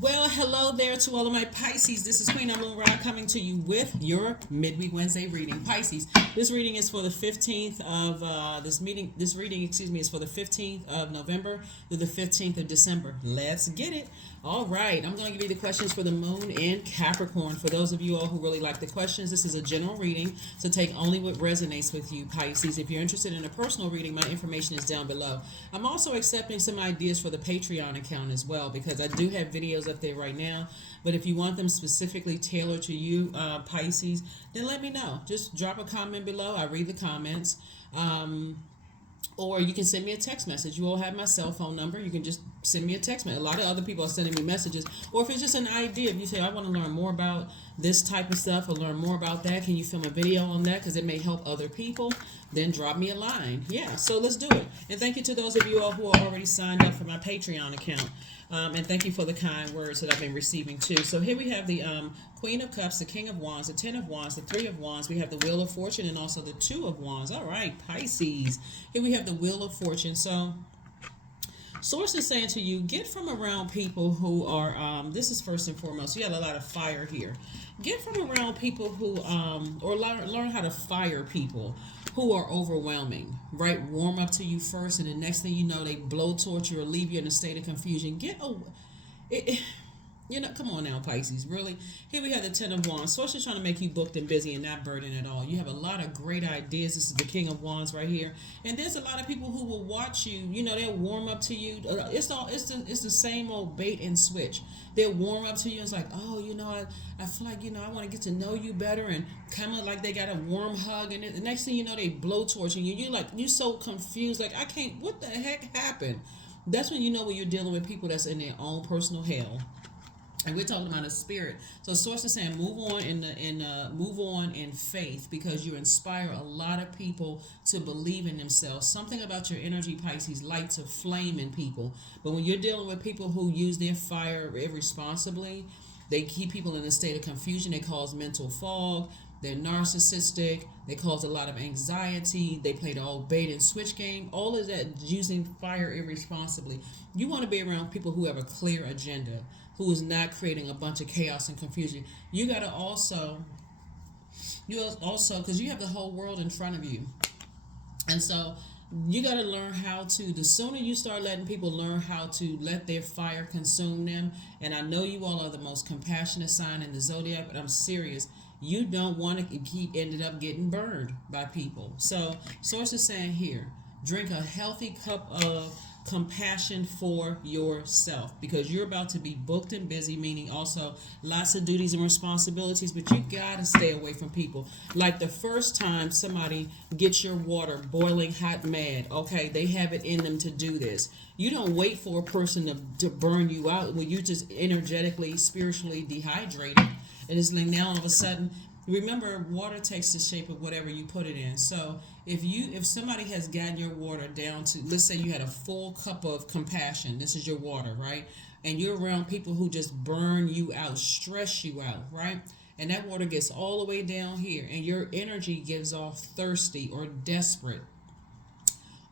Well, hello there to all of my Pisces. This is Queen Amun Ra coming to you with your midweek Wednesday reading. Pisces, this reading is for the 15th of This reading, is for the 15th of November through the 15th of December. Let's get it. All right, I'm going to give you the questions for the moon in Capricorn. For those of you all who really like the questions, this is a general reading, so take only what resonates with you, Pisces. If you're interested in a personal reading, my information is down below. I'm also accepting some ideas for the Patreon account as well, because I do have videos up there right now. But if you want them specifically tailored to you, Pisces, then let me know. Just drop a comment below. I read the comments. Or you can send me a text message. You all have my cell phone number. You can just send me a text message. A lot of other people are sending me messages. Or if it's just an idea, if you say, I want to learn more about this type of stuff or learn more about that, can you film a video on that because it may help other people, then drop me a line. Yeah, so let's do it. And thank you to those of you all who are already signed up for my Patreon account. And thank you for the kind words that I've been receiving too. So here we have the Queen of Cups, the King of Wands, the Ten of Wands, the Three of Wands. We have the Wheel of Fortune and also the Two of Wands. All right, Pisces. Here we have the Wheel of Fortune. So Source is saying to you, get from around people who are, this is first and foremost, you have a lot of fire here. Get from around people who, or learn how to fire people who are overwhelming, right? Warm up to you first, and the next thing you know, they blow torch you or leave you in a state of confusion. Come on now, Pisces, really? Here we have the Ten of Wands. Source is trying to make you booked and busy and not burdened at all. You have a lot of great ideas. This is the King of Wands right here. And there's a lot of people who will watch you. They'll warm up to you. It's the same old bait and switch. They'll warm up to you. It's like, I feel like, I want to get to know you better, and kind of like they got a warm hug. And the next thing you know, they blow torching you. You're so confused. Like, what the heck happened? That's when you know when you're dealing with people that's in their own personal hell. And we're talking about a spirit. So Source is saying move on in faith, because you inspire a lot of people to believe in themselves. Something about your energy, Pisces, lights a flame in people. But when you're dealing with people who use their fire irresponsibly, they keep people in a state of confusion. They cause mental fog. They're narcissistic. They cause a lot of anxiety. They play the old bait and switch game. All of that using fire irresponsibly. You want to be around people who have a clear agenda, who is not creating a bunch of chaos and confusion. You got to also, because you have the whole world in front of you. And so you got to learn how to, the sooner you start letting people learn how to let their fire consume them. And I know you all are the most compassionate sign in the Zodiac, but I'm serious. You don't want to keep ended up getting burned by people. So Source is saying here, drink a healthy cup of compassion for yourself, because you're about to be booked and busy, meaning also lots of duties and responsibilities, but you gotta stay away from people. Like the first time somebody gets your water boiling hot mad, okay, they have it in them to do this. You don't wait for a person to burn you out when you just energetically, spiritually dehydrated, and it's like now all of a sudden. Remember, water takes the shape of whatever you put it in. So if somebody has gotten your water down to, let's say you had a full cup of compassion, this is your water, right? And you're around people who just burn you out, stress you out, right? And that water gets all the way down here, and your energy gives off thirsty or desperate.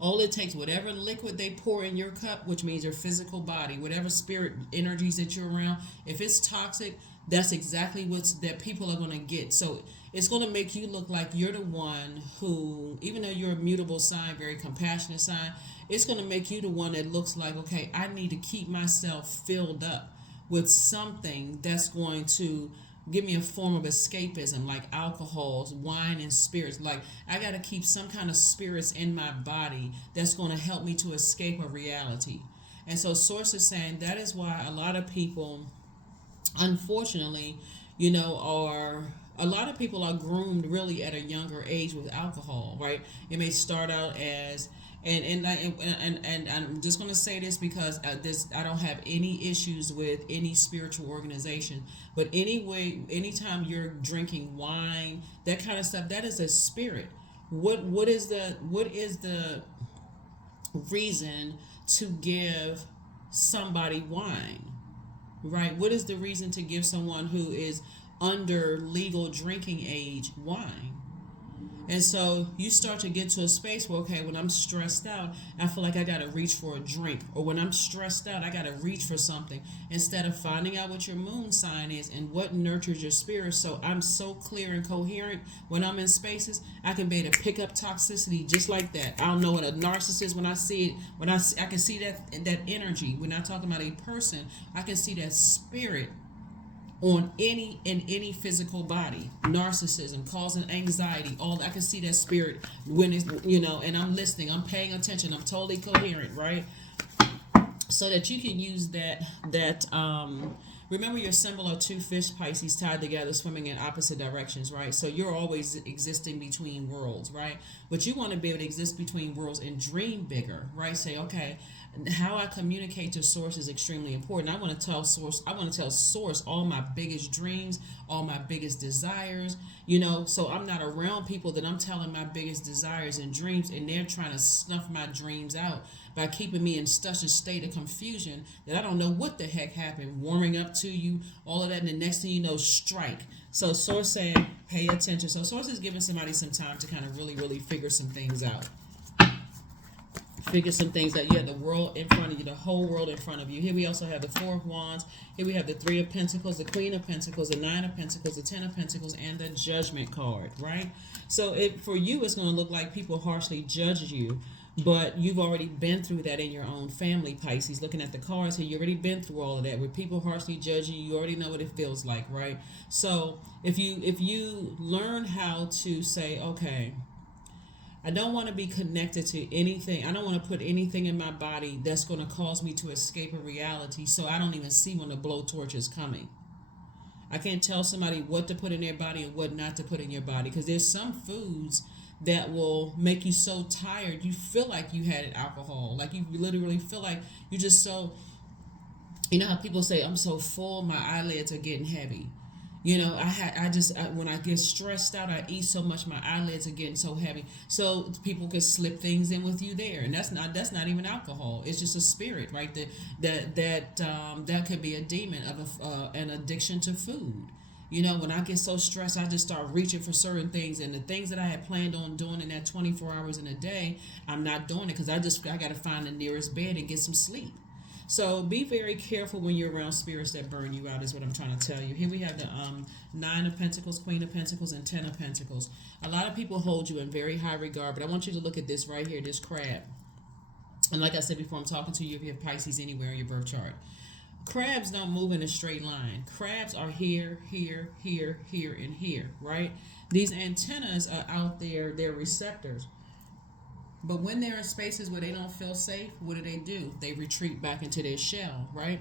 All it takes, whatever liquid they pour in your cup, which means your physical body, whatever spirit energies that you're around, if it's toxic, that's exactly that people are going to get. So it's going to make you look like you're the one who, even though you're a mutable sign, very compassionate sign, it's going to make you the one that looks like, okay, I need to keep myself filled up with something that's going to give me a form of escapism, like alcohols, wine, and spirits. Like, I got to keep some kind of spirits in my body that's going to help me to escape a reality. And so Source is saying that is why a lot of people, unfortunately, a lot of people are groomed really at a younger age with alcohol, right? It may start out as, and I'm just going to say this because I don't have any issues with any spiritual organization, but anyway, anytime you're drinking wine, that kind of stuff, that is a spirit. What is the reason to give somebody wine? Right? What is the reason to give someone who is under legal drinking age wine? And so you start to get to a space where, okay, when I'm stressed out, I feel like I got to reach for a drink. Or when I'm stressed out, I got to reach for something. Instead of finding out what your moon sign is and what nurtures your spirit. So I'm so clear and coherent when I'm in spaces, I can be able to pick up toxicity just like that. I don't know what a narcissist, when I see it, I can see that energy. We're not talking about a person. I can see that spirit on any physical body. Narcissism causing anxiety, all I can see that spirit when it's, and I'm listening, I'm paying attention, I'm totally coherent, right? So that you can use that remember your symbol are two fish, Pisces, tied together swimming in opposite directions, right? So you're always existing between worlds, right? But you want to be able to exist between worlds and dream bigger, right? Say, okay, how I communicate to source is extremely important. I want to tell source all my biggest dreams, all my biggest desires, so I'm not around people that I'm telling my biggest desires and dreams, and they're trying to snuff my dreams out by keeping me in such a state of confusion that I don't know what the heck happened, warming up to you, all of that, and the next thing you know, strike. So source saying, pay attention. So source is giving somebody some time to kind of really, really figure some things out. Figure some things out. You have the world in front of you, the whole world in front of you. Here we also have the Four of Wands. Here we have the Three of Pentacles, the Queen of Pentacles, the Nine of Pentacles, the Ten of Pentacles, and the Judgment card, right? So for you, it's going to look like people harshly judge you, but you've already been through that in your own family, Pisces. Looking at the cards here, you've already been through all of that. Where people harshly judge you, you already know what it feels like, right? So if you learn how to say, okay, I don't want to be connected to anything. I don't want to put anything in my body that's going to cause me to escape a reality, so I don't even see when the blowtorch is coming. I can't tell somebody what to put in their body and what not to put in your body, because there's some foods that will make you so tired you feel like you had alcohol. Like you literally feel like you're just so, how people say, I'm so full, my eyelids are getting heavy. When I get stressed out, I eat so much, my eyelids are getting so heavy. So people could slip things in with you there, and that's not even alcohol. It's just a spirit, right? That could be a demon of an addiction to food. When I get so stressed, I just start reaching for certain things, and the things that I had planned on doing in that 24 hours in a day, I'm not doing it because I got to find the nearest bed and get some sleep. So be very careful when you're around spirits that burn you out, is what I'm trying to tell you. Here we have the Nine of Pentacles, Queen of Pentacles, and Ten of Pentacles. A lot of people hold you in very high regard, but I want you to look at this right here, this crab. And like I said before, I'm talking to you if you have Pisces anywhere in your birth chart. Crabs don't move in a straight line. Crabs are here, here, here, here, and here, right? These antennas are out there, they're receptors. But when they're in spaces where they don't feel safe, what do? They retreat back into their shell, right?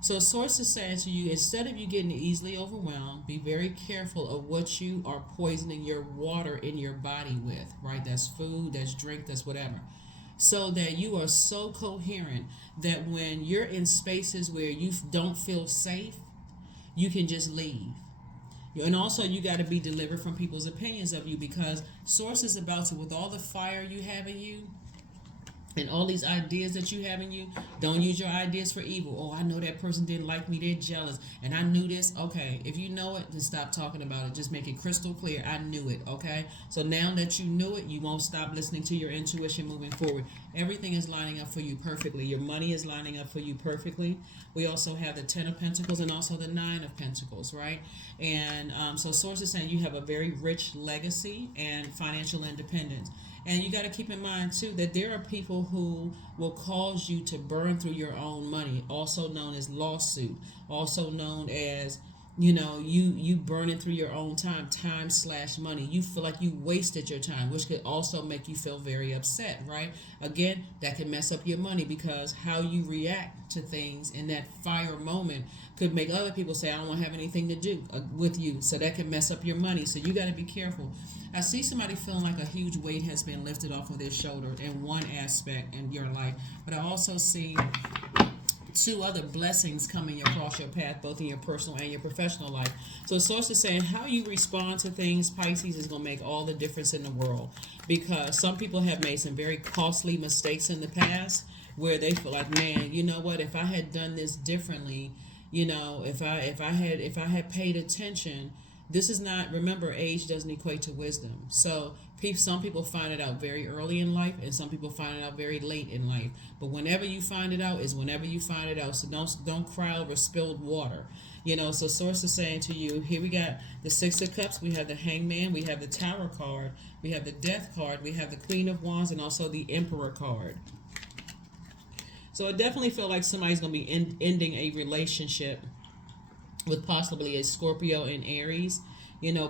So source is saying to you, instead of you getting easily overwhelmed, be very careful of what you are poisoning your water in your body with, right? That's food, that's drink, that's whatever. So that you are so coherent that when you're in spaces where you don't feel safe, you can just leave. And also, you got to be delivered from people's opinions of you, because source is about to, with all the fire you have in you and all these ideas that you have in you, don't use your ideas for evil. Oh, I know that person didn't like me, they're jealous, and I knew this. Okay, if you know it, then stop talking about it. Just make it crystal clear. I knew it, okay? So now that you knew it, you won't stop listening to your intuition moving forward. Everything is lining up for you perfectly. Your money is lining up for you perfectly. We also have the Ten of Pentacles and also the Nine of Pentacles, right? And so source is saying you have a very rich legacy and financial independence. And you got to keep in mind, too, that there are people who will cause you to burn through your own money, also known as lawsuit, also known as, you burning through your own time/money. You feel like you wasted your time, which could also make you feel very upset, right? Again, that can mess up your money, because how you react to things in that fire moment could make other people say, I don't want to have anything to do with you. So that can mess up your money. So you got to be careful. I see somebody feeling like a huge weight has been lifted off of their shoulder in one aspect in your life. But I also see two other blessings coming across your path, both in your personal and your professional life. So source is saying how you respond to things, Pisces, is going to make all the difference in the world, because some people have made some very costly mistakes in the past where they feel like, man, you know what, if I had done this differently, if I had paid attention, This is not, remember, age doesn't equate to wisdom. So some people find it out very early in life, and some people find it out very late in life. But whenever you find it out is whenever you find it out. So don't cry over spilled water. So Source is saying to you, here we got the Six of Cups, we have the Hangman, we have the Tower card, we have the Death card, we have the Queen of Wands, and also the Emperor card. So I definitely feel like somebody's going to be ending a relationship with possibly a Scorpio and Aries,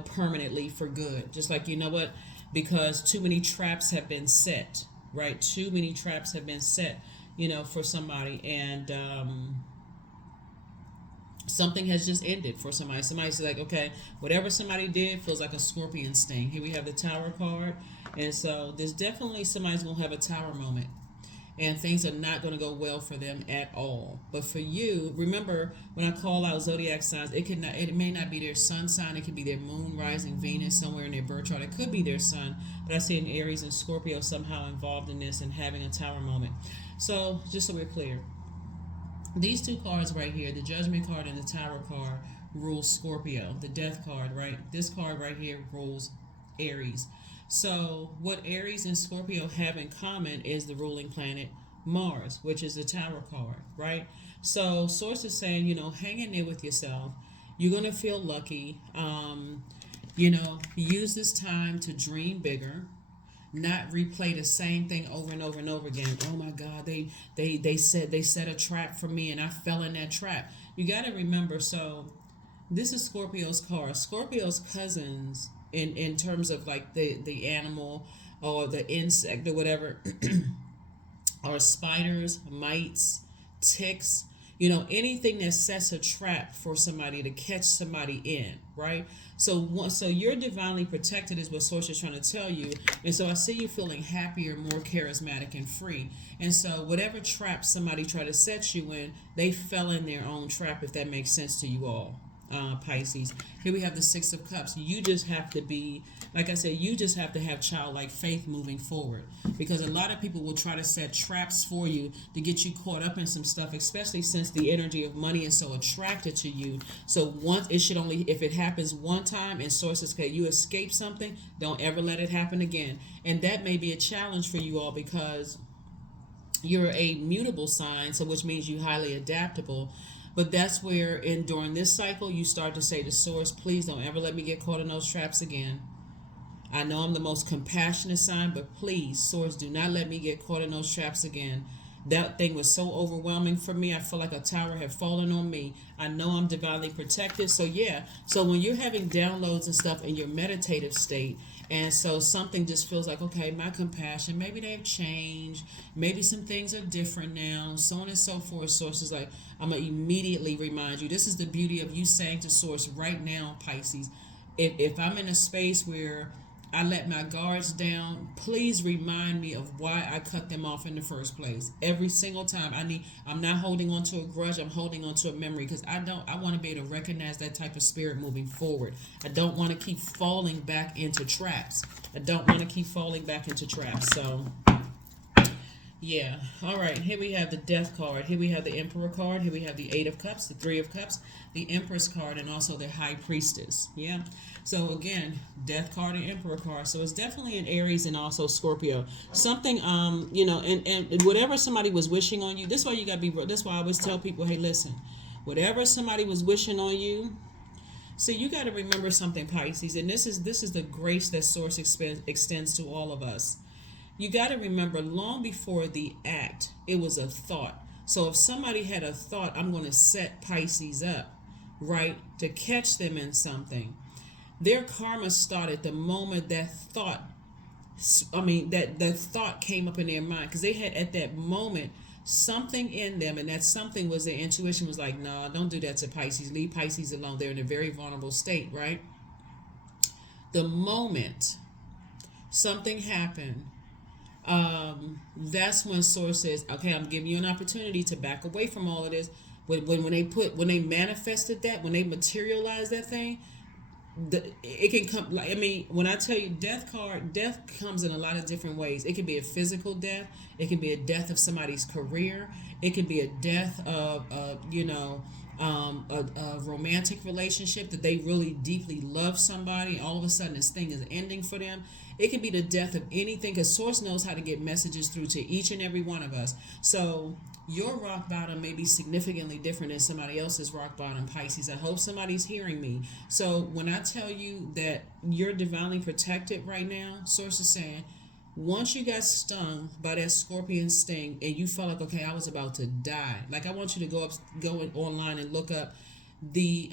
permanently for good. Just like, you know what? Because too many traps have been set, right? Too many traps have been set, for somebody. And something has just ended for somebody. Somebody's like, okay, whatever somebody did feels like a scorpion sting. Here we have the Tower card. And so there's definitely somebody's going to have a Tower moment. And things are not going to go well for them at all. But for you, remember when I call out zodiac signs, it may not be their sun sign. It could be their moon, rising, Venus, somewhere in their birth chart. It could be their sun. But I see an Aries and Scorpio somehow involved in this and having a Tower moment. So just so we're clear, these two cards right here, the Judgment card and the Tower card, rules Scorpio. The Death card, right? This card right here rules Aries. So what Aries and Scorpio have in common is the ruling planet Mars, which is the Tower card, right? So Source is saying, hang in there with yourself. You're going to feel lucky. Use this time to dream bigger, not replay the same thing over and over and over again. Oh my God, they set a trap for me and I fell in that trap. You got to remember, so this is Scorpio's card. Scorpio's cousins in terms of like the animal or the insect or whatever are spiders, mites, ticks, anything that sets a trap for somebody to catch somebody in, right? So you're divinely protected is what Source is trying to tell you. And so I see you feeling happier, more charismatic and free. And so whatever trap somebody tried to set you in, they fell in their own trap, if that makes sense to you all. Pisces. Here we have the Six of Cups. You just have to be, like I said, you just have to have childlike faith moving forward, because a lot of people will try to set traps for you to get you caught up in some stuff, especially since the energy of money is so attracted to you. So once it should only, if it happens one time and Sources, okay, you escape something, don't ever let it happen again. And that may be a challenge for you all because you're a mutable sign, so which means you're highly adaptable. But that's where, during this cycle, you start to say to Source, please don't ever let me get caught in those traps again. I know I'm the most compassionate sign, but please, Source, do not let me get caught in those traps again. That thing was so overwhelming for me. I feel like a tower had fallen on me. I know I'm divinely protected. So yeah, so when you're having downloads and stuff in your meditative state, and so something just feels like, okay, my compassion, maybe they've changed. Maybe some things are different now, so on and so forth. Source is like, I'm going to immediately remind you. This is the beauty of you saying to Source right now, Pisces, if I'm in a space where I let my guards down, please remind me of why I cut them off in the first place. Every single time I'm not holding on to a grudge, I'm holding on to a memory, because I want to be able to recognize that type of spirit moving forward. I don't want to keep falling back into traps. So yeah. All right. Here we have the Death card. Here we have the Emperor card. Here we have the Eight of Cups, the Three of Cups, the Empress card, and also the High Priestess. Yeah. So again, Death card and Emperor card. So it's definitely an Aries and also Scorpio. Something, and whatever somebody was wishing on you, this is why you got to be, that's why I always tell people, hey, listen, whatever somebody was wishing on you, so you got to remember something, Pisces, and this is the grace that Source extends to all of us. You got to remember, long before the act, it was a thought. So if somebody had a thought, I'm going to set Pisces up, right, to catch them in something, their karma started the moment that thought, that thought came up in their mind, because they had at that moment something in them, and that something was their intuition was like, nah, don't do that to Pisces. Leave Pisces alone. They're in a very vulnerable state, right? The moment something happened, that's when Source says, okay, I'm giving you an opportunity to back away from all of this. When they manifested that, when they materialized that thing, it can come, like, when I tell you death comes in a lot of different ways. It can be a physical death. It can be a death of somebody's career. It can be a death of a romantic relationship, that they really deeply love somebody, all of a sudden this thing is ending for them. It can be the death of anything, because Source knows how to get messages through to each and every one of us. So your rock bottom may be significantly different than somebody else's rock bottom, Pisces. I hope somebody's hearing me. So when I tell you that you're divinely protected right now, Source is saying, once you got stung by that scorpion sting and you felt like, okay, I was about to die, like, I want you to go online and look up the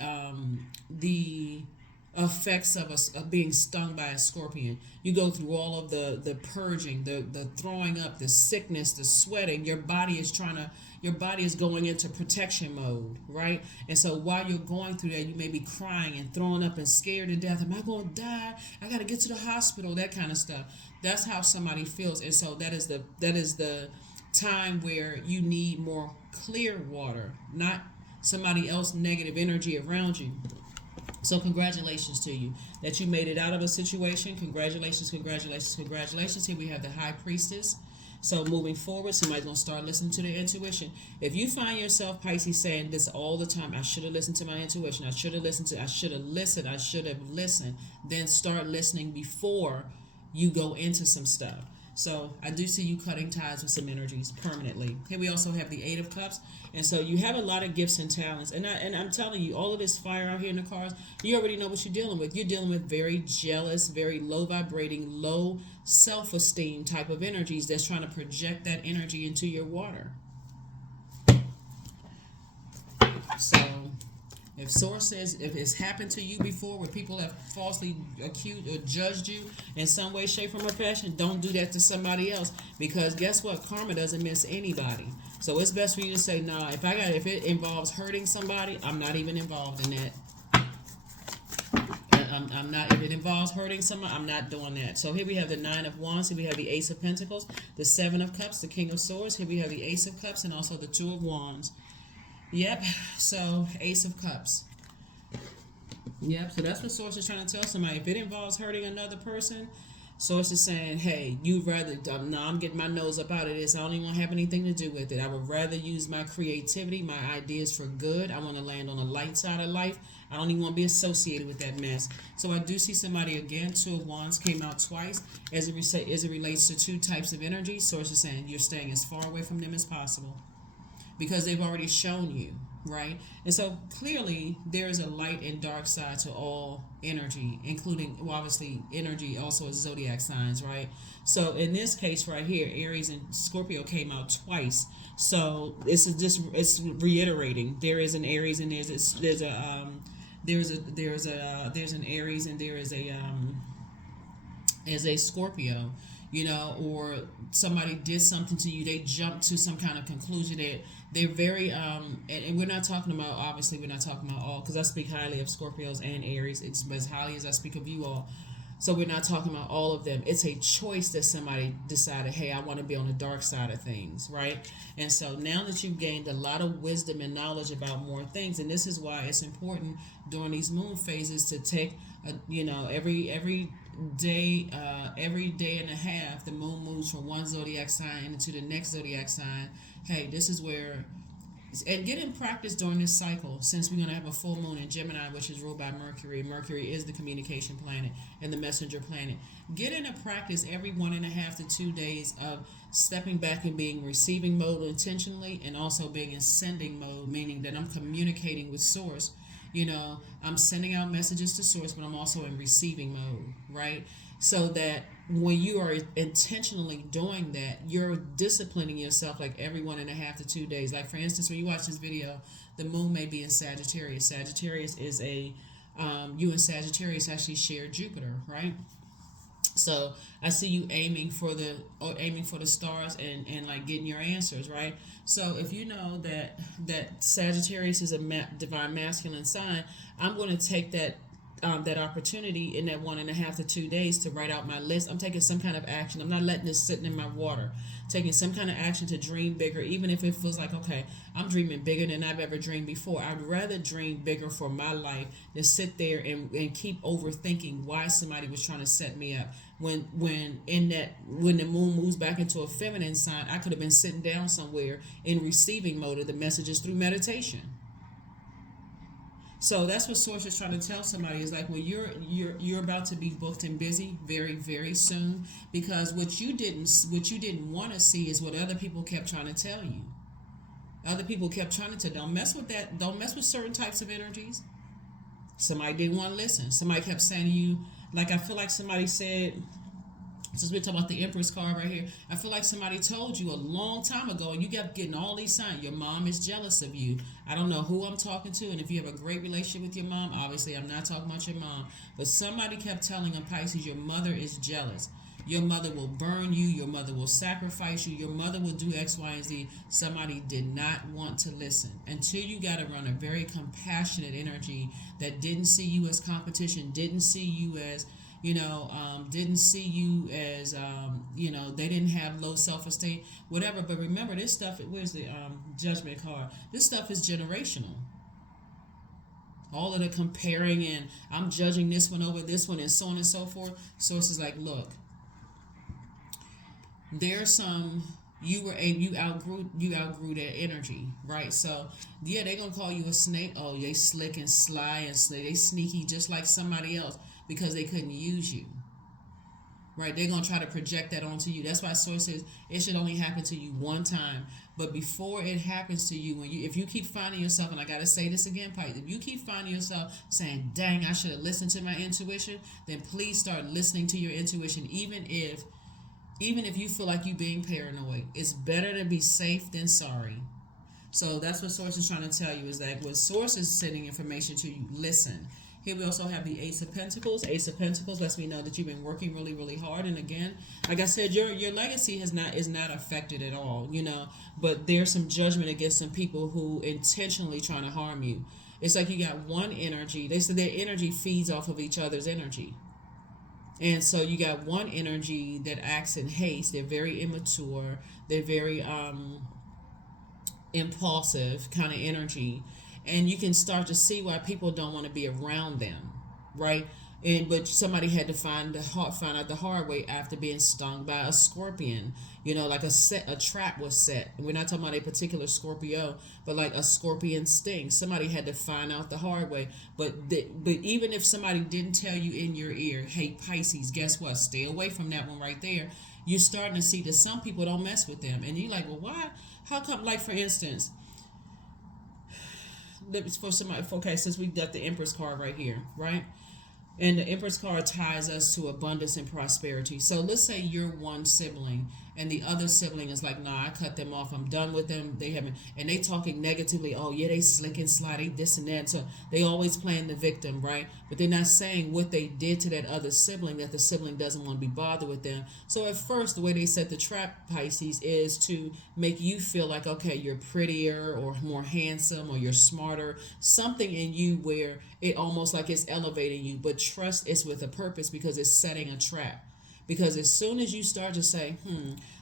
effects of being stung by a scorpion. You go through all of the purging, the throwing up, the sickness, the sweating. Your body is going into protection mode, right? And so while you're going through that, you may be crying and throwing up and scared to death. Am I going to die? I got to get to the hospital, that kind of stuff. That's how somebody feels. And so that is the time where you need more clear water, not somebody else negative energy around you. So congratulations to you that you made it out of a situation. Congratulations, congratulations, congratulations. Here we have the High Priestess. So moving forward, somebody's going to start listening to their intuition. If you find yourself, Pisces, saying this all the time, I should have listened to my intuition, I should have listened, then start listening before you go into some stuff. So I do see you cutting ties with some energies permanently. Here we also have the Eight of Cups. And so you have a lot of gifts and talents. And I'm telling you, all of this fire out here in the cards, you already know what you're dealing with. You're dealing with very jealous, very low vibrating, low self-esteem type of energies that's trying to project that energy into your water. So if Source says, if it's happened to you before where people have falsely accused or judged you in some way, shape, form, or fashion, don't do that to somebody else, because guess what? Karma doesn't miss anybody. So it's best for you to say, nah, if it involves hurting somebody, I'm not even involved in that. I'm not, if it involves hurting someone, I'm not doing that. So here we have the Nine of Wands, here we have the Ace of Pentacles, the Seven of Cups, the King of Swords, here we have the Ace of Cups, and also the Two of Wands. Yep, so Ace of Cups. Yep, so that's what Source is trying to tell somebody. If it involves hurting another person, Source is saying, hey, you'd rather, no, I'm getting my nose up out of this. I don't even want to have anything to do with it. I would rather use my creativity, my ideas for good. I want to land on the light side of life. I don't even want to be associated with that mess. So I do see somebody again. Two of Wands came out twice. As it relates to two types of energy, Source is saying you're staying as far away from them as possible, because they've already shown you, right? And so clearly there is a light and dark side to all energy, including, well, obviously energy also is zodiac signs, right? So in this case right here, Aries and Scorpio came out twice. So it's reiterating. There is an Aries and there's an Aries and there is a Scorpio, or somebody did something to you, they jumped to some kind of conclusion that they're very, and we're not talking about, obviously we're not talking about all, because I speak highly of Scorpios and Aries, it's as highly as I speak of you all. So we're not talking about all of them. It's a choice that somebody decided, hey, I want to be on the dark side of things, right? And so now that you've gained a lot of wisdom and knowledge about more things, and this is why it's important during these moon phases to take, every day and a half, the moon moves from one zodiac sign into the next zodiac sign. Hey, this is where, and get in practice during this cycle, since we're going to have a full moon in Gemini, which is ruled by Mercury. Mercury is the communication planet and the messenger planet. Get into practice every 1.5 to 2 days of stepping back and being receiving mode intentionally, and also being in sending mode, meaning that I'm communicating with Source. I'm sending out messages to Source, but I'm also in receiving mode, right? So that when you are intentionally doing that, you're disciplining yourself like every 1.5 to 2 days. Like, for instance, when you watch this video, the moon may be in Sagittarius. Sagittarius is you and Sagittarius actually share Jupiter, right? So I see you aiming for the stars and like getting your answers, right? So if you know that Sagittarius is a divine masculine sign, I'm going to take that opportunity in that 1.5 to 2 days to write out my list. I'm taking some kind of action. I'm not letting this sitting in my water. Taking some kind of action to dream bigger, even if it feels like, okay, I'm dreaming bigger than I've ever dreamed before. I'd rather dream bigger for my life than sit there and keep overthinking why somebody was trying to set me up. When the moon moves back into a feminine sign, I could have been sitting down somewhere in receiving mode of the messages through meditation. So that's what Source is trying to tell somebody is like, well, you're about to be booked and busy very very soon, because what you didn't want to see is what other people kept trying to tell you. Other people kept trying to tell, don't mess with that, don't mess with certain types of energies. Somebody didn't want to listen. Somebody kept saying to you, like, I feel like somebody said, since we're talking about the Empress card right here, I feel like somebody told you a long time ago, and you kept getting all these signs. Your mom is jealous of you. I don't know who I'm talking to, and if you have a great relationship with your mom, obviously I'm not talking about your mom, but somebody kept telling a Pisces, your mother is jealous. Your mother will burn you. Your mother will sacrifice you. Your mother will do X, Y, and Z. Somebody did not want to listen until you got to run a very compassionate energy that didn't see you as competition, didn't see you as didn't see you as, they didn't have low self-esteem, whatever. But remember, this stuff, where's the judgment card? This stuff is generational. All of the comparing and I'm judging this one over this one and so on and so forth. Source is like, look, there's some, you outgrew their energy, right? So yeah, they're gonna call you a snake. Oh, they slick and sly and they sneaky just like somebody else, because they couldn't use you, right? They're gonna try to project that onto you. That's why Source says it should only happen to you one time. But before it happens to you, if you keep finding yourself, and I gotta say this again, Pike, if you keep finding yourself saying, "Dang, I should have listened to my intuition," then please start listening to your intuition, even if you feel like you're being paranoid. It's better to be safe than sorry. So that's what Source is trying to tell you, is that when Source is sending information to you, listen. Here we also have the Ace of Pentacles. Ace of Pentacles lets me know that you've been working really, really hard. And again, like I said, your legacy is not affected at all, But there's some judgment against some people who intentionally trying to harm you. It's like you got one energy. They said their energy feeds off of each other's energy. And so you got one energy that acts in haste. They're very immature. They're very impulsive kind of energy. And you can start to see why people don't want to be around them, right? But somebody had to find out the hard way after being stung by a scorpion. Like a trap was set. And we're not talking about a particular Scorpio, but like a scorpion sting. Somebody had to find out the hard way. But even if somebody didn't tell you in your ear, hey Pisces, guess what? Stay away from that one right there. You're starting to see that some people don't mess with them, and you're like, well, why? How come? Like for instance, for somebody, okay, since we got the Empress card right here, right? And the Empress card ties us to abundance and prosperity. So let's say you're one sibling and the other sibling is like, nah, I cut them off. I'm done with them. They haven't, and they talking negatively. Oh yeah, they slick and slide, they this and that. So they always playing the victim, right? But they're not saying what they did to that other sibling, that the sibling doesn't want to be bothered with them. So at first, the way they set the trap, Pisces, is to make you feel like, okay, you're prettier or more handsome or you're smarter. Something in you where it almost like it's elevating you. But trust is with a purpose, because it's setting a trap. Because as soon as you start to say,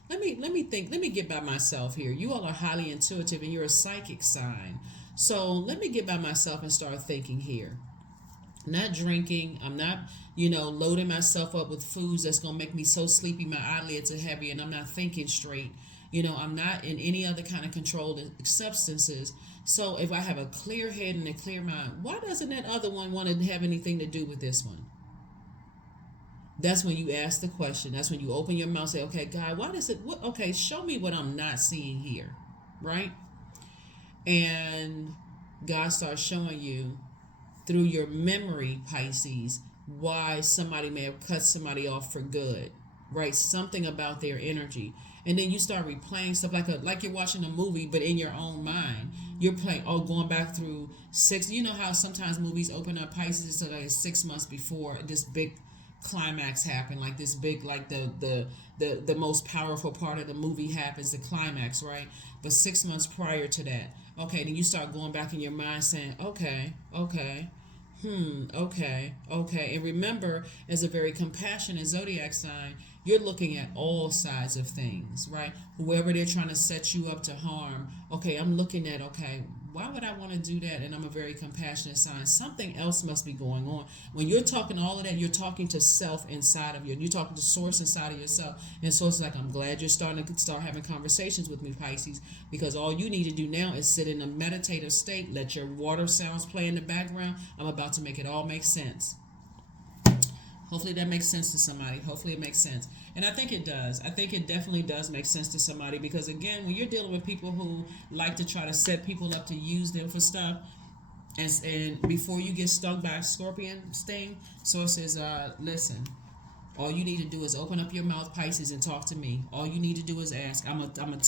let me think, let me get by myself here. You all are highly intuitive and you're a psychic sign. So let me get by myself and start thinking here. Not drinking. I'm not, loading myself up with foods that's going to make me so sleepy my eyelids are heavy and I'm not thinking straight. I'm not in any other kind of controlled substances. So if I have a clear head and a clear mind, why doesn't that other one want to have anything to do with this one? That's when you ask the question. That's when you open your mouth and say, okay, God, why does it, okay, show me what I'm not seeing here, right? And God starts showing you through your memory, Pisces, why somebody may have cut somebody off for good, right? Something about their energy. And then you start replaying stuff like you're watching a movie, but in your own mind. You're playing, going back through how sometimes movies open up, Pisces, so like 6 months before this big climax happened, like this big, like the most powerful part of the movie happens, the climax, right? But 6 months prior to that, okay, then you start going back in your mind saying, okay, and remember, as a very compassionate zodiac sign, you're looking at all sides of things, right? Whoever they're trying to set you up to harm, okay, I'm looking at, okay, why would I want to do that? And I'm a very compassionate sign. Something else must be going on. When you're talking all of that, you're talking to self inside of you. You're talking to source inside of yourself. And source is like, I'm glad you're starting to start having conversations with me, Pisces, because all you need to do now is sit in a meditative state. Let your water sounds play in the background. I'm about to make it all make sense. Hopefully that makes sense to somebody. Hopefully it makes sense. And I think it does. I think it definitely does make sense to somebody, because again, when you're dealing with people who like to try to set people up to use them for stuff, and before you get stung by a scorpion sting, source says, listen, all you need to do is open up your mouth, Pisces, and talk to me. All you need to do is ask. I'm gonna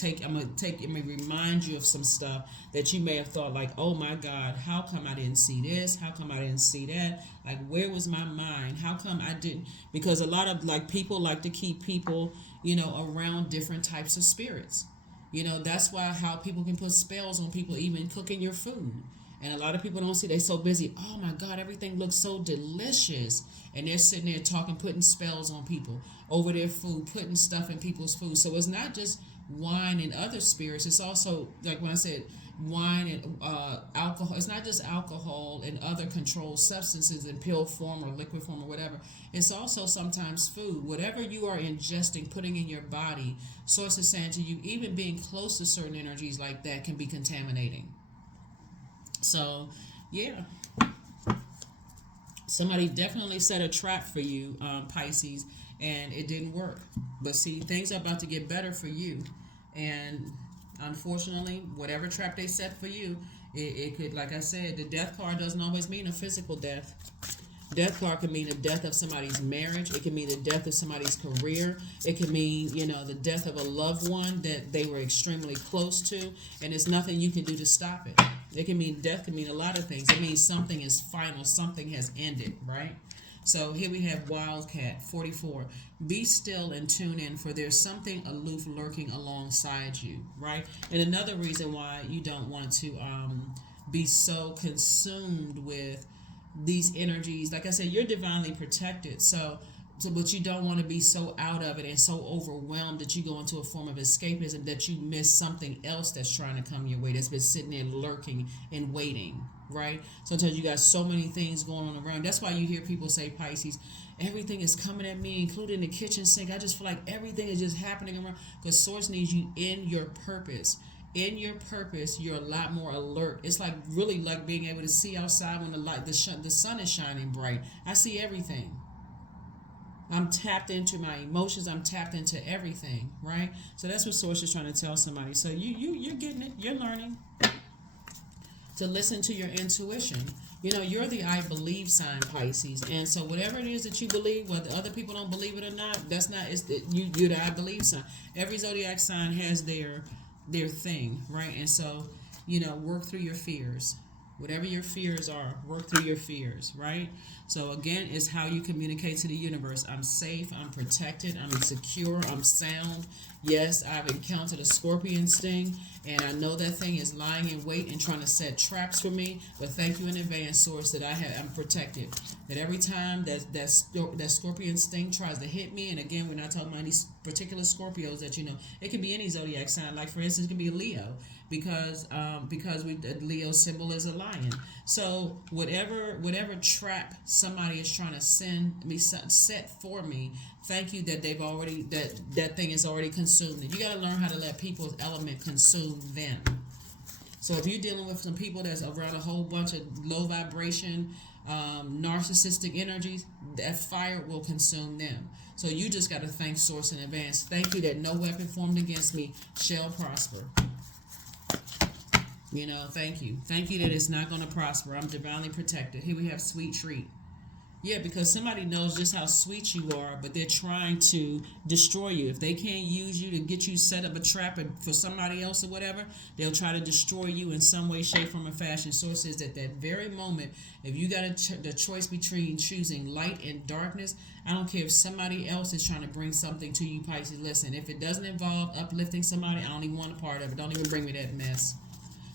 remind you of some stuff that you may have thought like, oh my God, how come I didn't see this? How come I didn't see that? Like, where was my mind? How come I didn't? Because a lot of like people like to keep people, around different types of spirits. That's why how people can put spells on people, even cooking your food. And a lot of people don't see, they're so busy. Oh my God, everything looks so delicious. And they're sitting there talking, putting spells on people over their food, putting stuff in people's food. So it's not just wine and other spirits. It's also, like when I said wine and alcohol. It's not just alcohol and other controlled substances in pill form or liquid form or whatever. It's also sometimes food. Whatever you are ingesting, putting in your body, source is saying to you, even being close to certain energies like that can be contaminating. So, yeah, somebody definitely set a trap for you, Pisces, and it didn't work. But see, things are about to get better for you. And unfortunately, whatever trap they set for you, it could, like I said, the death card doesn't always mean a physical death. Death card can mean the death of somebody's marriage. It can mean the death of somebody's career. It can mean, the death of a loved one that they were extremely close to, and there's nothing you can do to stop it. It can mean death, can mean a lot of things. It means something is final, something has ended, right? So here we have Wildcat 44. Be still and tune in, for there's something aloof lurking alongside you, right? And another reason why you don't want to be so consumed with these energies, like I said, you're divinely protected. But you don't want to be so out of it and so overwhelmed that you go into a form of escapism that you miss something else that's trying to come your way, that's been sitting there lurking and waiting, right? Sometimes you got so many things going on around. That's why you hear people say, Pisces, everything is coming at me, including the kitchen sink. I just feel like everything is just happening around, because Source needs you in your purpose. In your purpose, you're a lot more alert. It's like really like being able to see outside when the sun is shining bright. I see everything. I'm tapped into my emotions. I'm tapped into everything, right? So that's what Source is trying to tell somebody. So you're getting it. You're learning to listen to your intuition. You're the I believe sign, Pisces, and so whatever it is that you believe, whether other people don't believe it or not, that's not. You're the I believe sign. Every zodiac sign has their thing, right? And so work through your fears. Whatever your fears are, work through your fears, right? So again, it's how you communicate to the universe. I'm safe, I'm protected, I'm secure, I'm sound. Yes, I've encountered a scorpion sting, and I know that thing is lying in wait and trying to set traps for me, but thank you in advance, Source, that I'm protected. That every time that scorpion sting tries to hit me, and again, we're not talking about these particular Scorpios that it can be any zodiac sign. Like for instance, it can be Leo, because Leo symbol is a lion. So whatever trap somebody is trying to set for me, thank you that they've already that thing is already consumed. You got to learn how to let people's element consume them. So if you're dealing with some people that's around a whole bunch of low vibration, narcissistic energies, that fire will consume them. So you just got to thank Source in advance. Thank you that no weapon formed against me shall prosper. Thank you. Thank you that it's not going to prosper. I'm divinely protected. Here we have Sweet Treat. Yeah, because somebody knows just how sweet you are, but they're trying to destroy you. If they can't use you to get you set up a trap for somebody else or whatever, they'll try to destroy you in some way, shape, form, or fashion. Source says at that very moment, if you got the choice between choosing light and darkness, I don't care if somebody else is trying to bring something to you, Pisces. Listen, if it doesn't involve uplifting somebody, I don't even want a part of it. Don't even bring me that mess.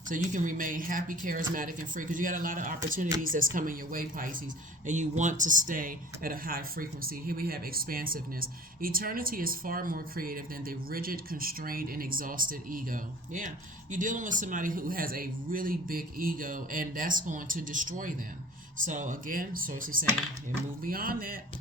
so you can remain happy, charismatic, and free, because you got a lot of opportunities that's coming your way, Pisces, and you want to stay at a high frequency. Here we have expansiveness. Eternity is far more creative than the rigid, constrained, and exhausted ego. Yeah, you're dealing with somebody who has a really big ego, and that's going to destroy them. So again, source is saying, move beyond that.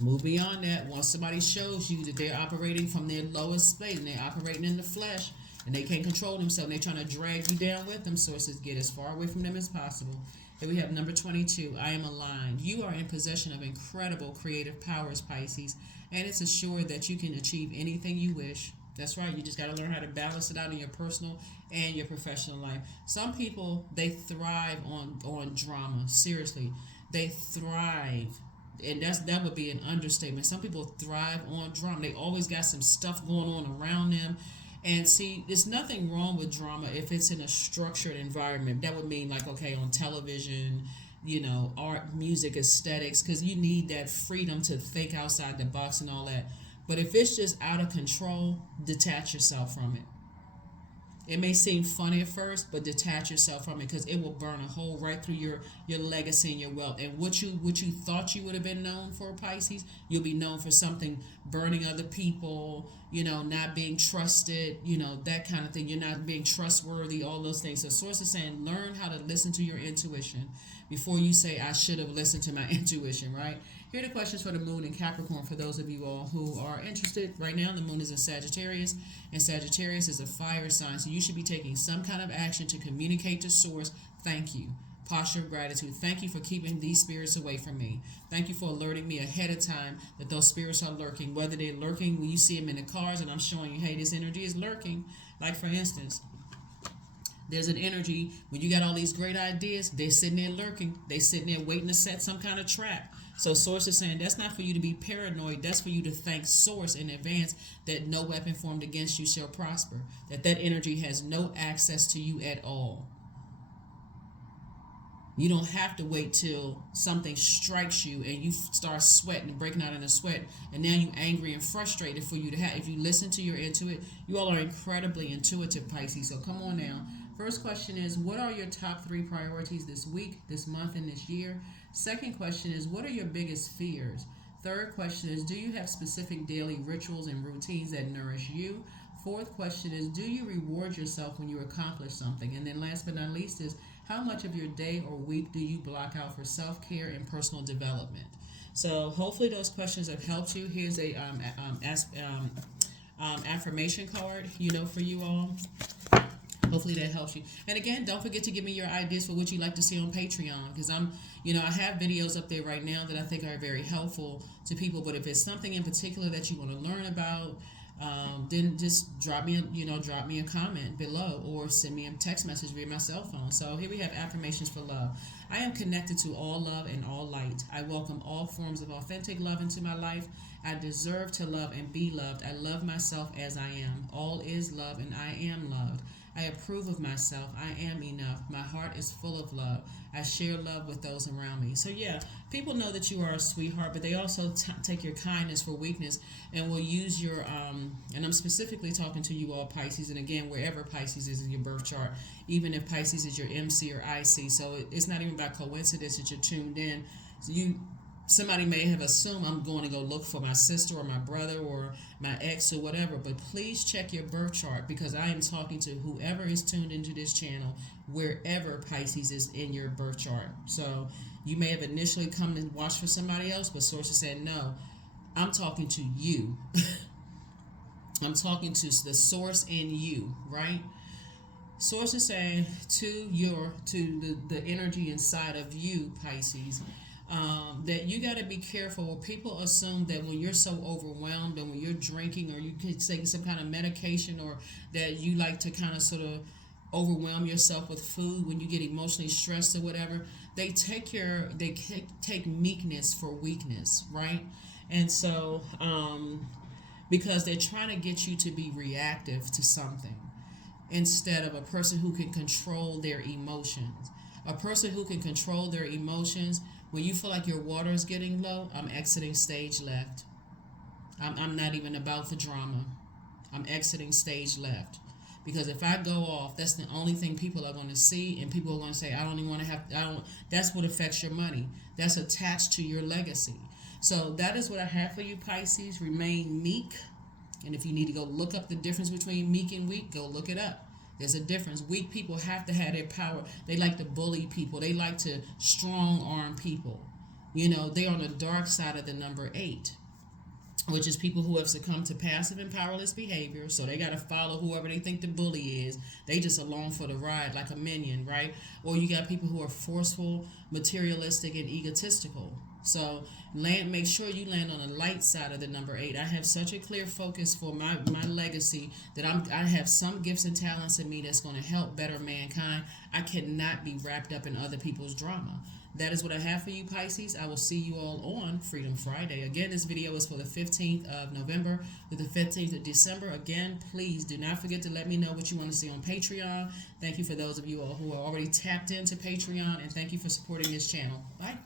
Move beyond that. Once somebody shows you that they're operating from their lowest space and they're operating in the flesh and they can't control themselves, they're trying to drag you down with them, sources, get as far away from them as possible. Here we have number 22. I am aligned. You are in possession of incredible creative powers, Pisces, and it's assured that you can achieve anything you wish. That's right. You just got to learn how to balance it out in your personal and your professional life. Some people, they thrive on drama. Seriously, they thrive. And that would be an understatement. Some people thrive on drama. They always got some stuff going on around them. And see, there's nothing wrong with drama if it's in a structured environment. That would mean like, okay, on television, art, music, aesthetics, because you need that freedom to think outside the box and all that. But if it's just out of control, detach yourself from it. It may seem funny at first, but detach yourself from it, because it will burn a hole right through your legacy and your wealth. And what you thought you would have been known for, Pisces, you'll be known for something, burning other people, not being trusted, that kind of thing. You're not being trustworthy, all those things. So source is saying, learn how to listen to your intuition before you say, I should have listened to my intuition, right? Here are the questions for the moon in Capricorn for those of you all who are interested. Right now, the moon is in Sagittarius, and Sagittarius is a fire sign, so you should be taking some kind of action to communicate to source. Thank you. Posture of gratitude. Thank you for keeping these spirits away from me. Thank you for alerting me ahead of time that those spirits are lurking. Whether they're lurking when you see them in the cars and I'm showing you, hey, this energy is lurking. Like, for instance, there's an energy when you got all these great ideas, they're sitting there lurking. They're sitting there waiting to set some kind of trap. So source is saying that's not for you to be paranoid. That's for you to thank source in advance that no weapon formed against you shall prosper. That energy has no access to you at all. You don't have to wait till something strikes you and you start sweating and breaking out in a sweat, and now you're angry and frustrated for you to have. If you listen to your intuition, you all are incredibly intuitive, Pisces. So come on now. First question is, what are your top 3 priorities this week, this month, and this year? Second question is, what are your biggest fears? Third question is, do you have specific daily rituals and routines that nourish you? Fourth question is, do you reward yourself when you accomplish something? And then last but not least is, how much of your day or week do you block out for self-care and personal development? So hopefully those questions have helped you. Here's a affirmation card, for you all. Hopefully that helps you. And again, don't forget to give me your ideas for what you'd like to see on Patreon, because I have videos up there right now that I think are very helpful to people. But if it's something in particular that you want to learn about, then just drop me a comment below or send me a text message via my cell phone. So here we have affirmations for love. I am connected to all love and all light. I welcome all forms of authentic love into my life. I deserve to love and be loved. I love myself as I am. All is love and I am loved. I approve of myself. I am enough. My heart is full of love. I share love with those around me. So yeah, people know that you are a sweetheart, but they also take your kindness for weakness and will use your, and I'm specifically talking to you all Pisces, and again, wherever Pisces is in your birth chart, even if Pisces is your MC or IC, so it's not even by coincidence that you're tuned in. So somebody may have assumed I'm going to go look for my sister or my brother or my ex or whatever, but please check your birth chart, because I am talking to whoever is tuned into this channel, wherever Pisces is in your birth chart. So you may have initially come and watched for somebody else, but sources said, no, I'm talking to you. I'm talking to the source in you, right? Source is saying to the energy inside of you, Pisces, that you got to be careful. People assume that when you're so overwhelmed and when you're drinking or you could take some kind of medication, or that you like to kind of sort of overwhelm yourself with food when you get emotionally stressed or whatever, they take meekness for weakness, right? And so because they're trying to get you to be reactive to something instead of a person who can control their emotions. A person who can control their emotions, when you feel like your water is getting low, I'm exiting stage left. I'm not even about the drama. I'm exiting stage left. Because if I go off, that's the only thing people are going to see, and people are going to say, I don't even want to have, I don't, that's what affects your money. That's attached to your legacy. So that is what I have for you, Pisces. Remain meek. And if you need to go look up the difference between meek and weak, go look it up. There's a difference. Weak people have to have their power. They like to bully people. They like to strong arm people. You know, they're on the dark side of the number 8, which is people who have succumbed to passive and powerless behavior. So they got to follow whoever they think the bully is. They just along for the ride like a minion, right? Or you got people who are forceful, materialistic, and egotistical. So make sure you land on the light side of the number 8. I have such a clear focus for my legacy that I have some gifts and talents in me that's going to help better mankind. I cannot be wrapped up in other people's drama. That is what I have for you, Pisces. I will see you all on Freedom Friday. Again, this video is for the 15th of November to the 15th of December. Again, please do not forget to let me know what you want to see on Patreon. Thank you for those of you all who are already tapped into Patreon, and thank you for supporting this channel. Bye.